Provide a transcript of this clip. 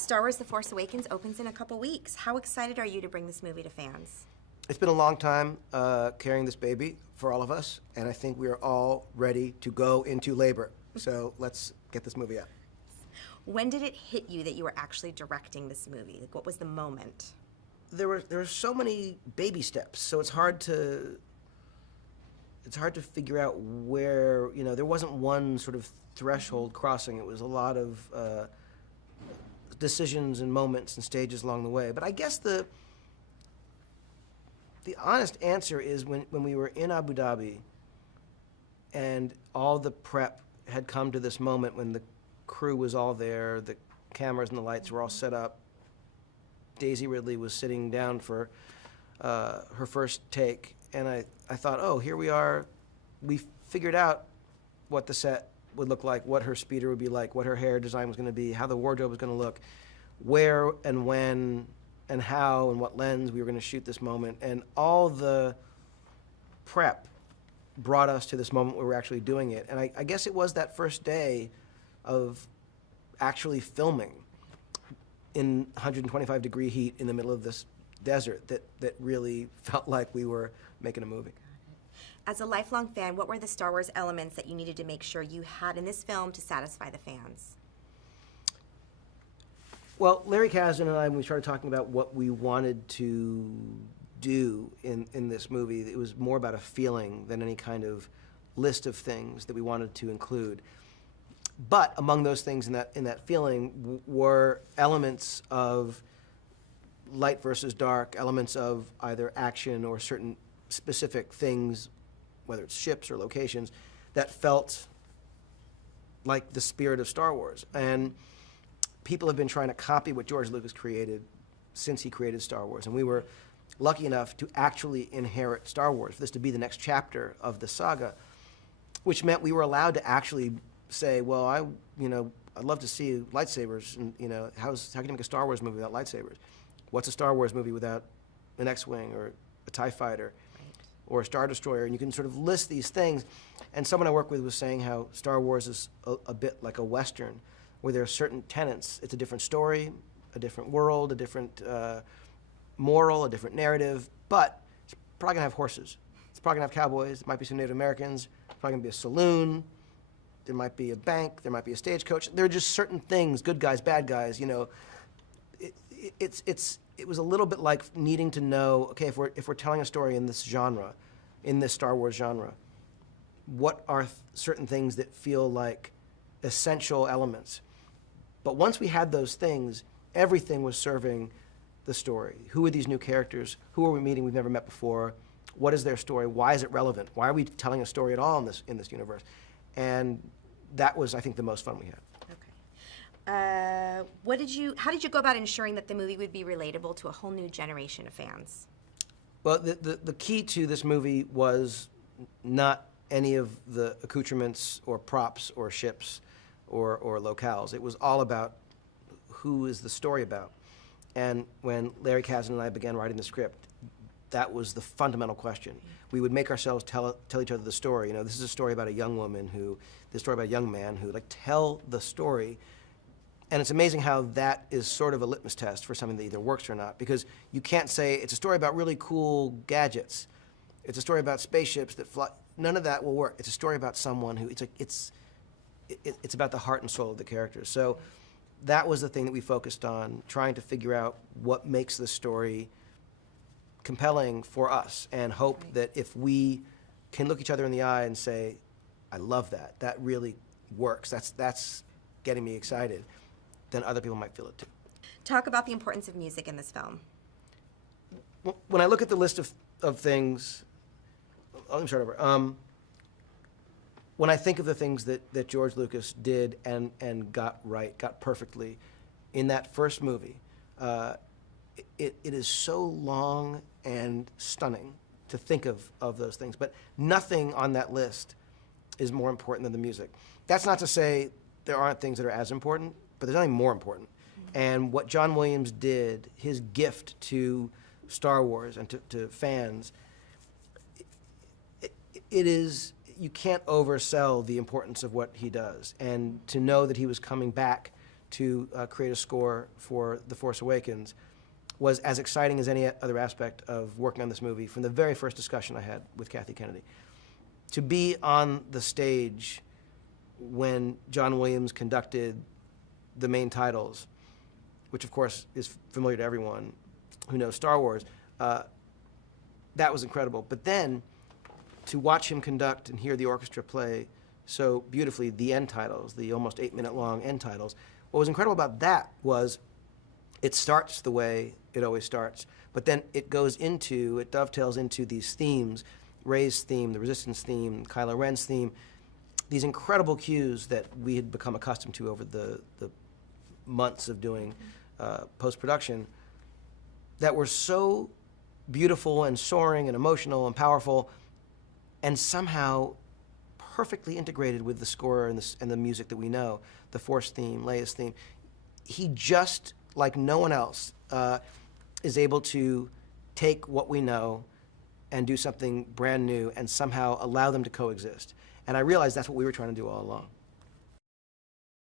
Star Wars The Force Awakens opens in a couple weeks. How excited are you to bring this movie to fans? It's been a long time carrying this baby for all of us, and I think we are all ready to go into labor. So let's get this movie out. When did it hit you that you were actually directing this movie? Like, what was the moment? There were so many baby steps, so it's hard to figure out where, there wasn't one sort of threshold crossing. It was a lot of decisions and moments and stages along the way. But I guess the honest answer is when we were in Abu Dhabi and all the prep had come to this moment when the crew was all there, the cameras and the lights were all set up. Daisy Ridley was sitting down for her first take, and I thought, oh, here we are. We figured out what the set would look like, what her speeder would be like, what her hair design was going to be, how the wardrobe was going to look, where and when and how and what lens we were going to shoot this moment. And all the prep brought us to this moment where we're actually doing it. And I guess it was that first day of actually filming in 125-degree heat in the middle of this desert that really felt like we were making a movie. As a lifelong fan, what were the Star Wars elements that you needed to make sure you had in this film to satisfy the fans? Well, Larry Kasdan and I, when we started talking about what we wanted to do in this movie, it was more about a feeling than any kind of list of things that we wanted to include. But among those things in that feeling were elements of light versus dark, elements of either action or certain specific things, whether it's ships or locations, that felt like the spirit of Star Wars. And people have been trying to copy what George Lucas created since he created Star Wars. And we were lucky enough to actually inherit Star Wars, for this to be the next chapter of the saga, which meant we were allowed to actually say, well, I'd love to see lightsabers, and how can you make a Star Wars movie without lightsabers? What's a Star Wars movie without an X-Wing or a TIE fighter or a Star Destroyer? And you can sort of list these things. And someone I work with was saying how Star Wars is a bit like a Western, where there are certain tenets. It's a different story, a different world, a different moral, a different narrative, but it's probably gonna have horses. It's probably gonna have cowboys. There might be some Native Americans. It's probably gonna be a saloon. There might be a bank. There might be a stagecoach. There are just certain things, good guys, bad guys. It was a little bit like needing to know, okay, if we're telling a story in this genre, in this Star Wars genre, what are certain things that feel like essential elements? But once we had those things, everything was serving the story. Who are these new characters? Who are we meeting we've never met before? What is their story? Why is it relevant? Why are we telling a story at all in this universe? And that was, I think, the most fun we had. Okay. How did you go about ensuring that the movie would be relatable to a whole new generation of fans? Well, the key to this movie was not any of the accoutrements or props or ships or locales. It was all about who is the story about. And when Larry Kasdan and I began writing the script, that was the fundamental question. We would make ourselves tell each other the story. This is a story about a young woman this story about a young man who, tell the story. And it's amazing how that is sort of a litmus test for something that either works or not, because you can't say it's a story about really cool gadgets. It's a story about spaceships that fly. None of that will work. It's a story about someone who, it's about the heart and soul of the characters. So that was the thing that we focused on, trying to figure out what makes the story compelling for us, and hope that if we can look each other in the eye and say, I love that, that really works, that's getting me excited, then other people might feel it too. Talk about the importance of music in this film. When I look at the list of things, let me start over. When I think of the things that George Lucas did and got right, got perfectly in that first movie, it is so long and stunning to think of those things, but nothing on that list is more important than the music. That's not to say there aren't things that are as important, but there's nothing more important. Mm-hmm. And what John Williams did, his gift to Star Wars and to fans, it is, you can't oversell the importance of what he does. And to know that he was coming back to create a score for The Force Awakens was as exciting as any other aspect of working on this movie from the very first discussion I had with Kathy Kennedy. To be on the stage when John Williams conducted the main titles, which of course is familiar to everyone who knows Star Wars, that was incredible. But then to watch him conduct and hear the orchestra play so beautifully the end titles, the almost 8-minute long end titles, what was incredible about that was it starts the way it always starts, but then it dovetails into these themes, Rey's theme, the Resistance theme, Kylo Ren's theme, these incredible cues that we had become accustomed to over the months of doing post-production that were so beautiful and soaring and emotional and powerful and somehow perfectly integrated with the score and the music that we know, the Force theme, Leia's theme. He just, like no one else, is able to take what we know and do something brand new and somehow allow them to coexist. And I realized that's what we were trying to do all along.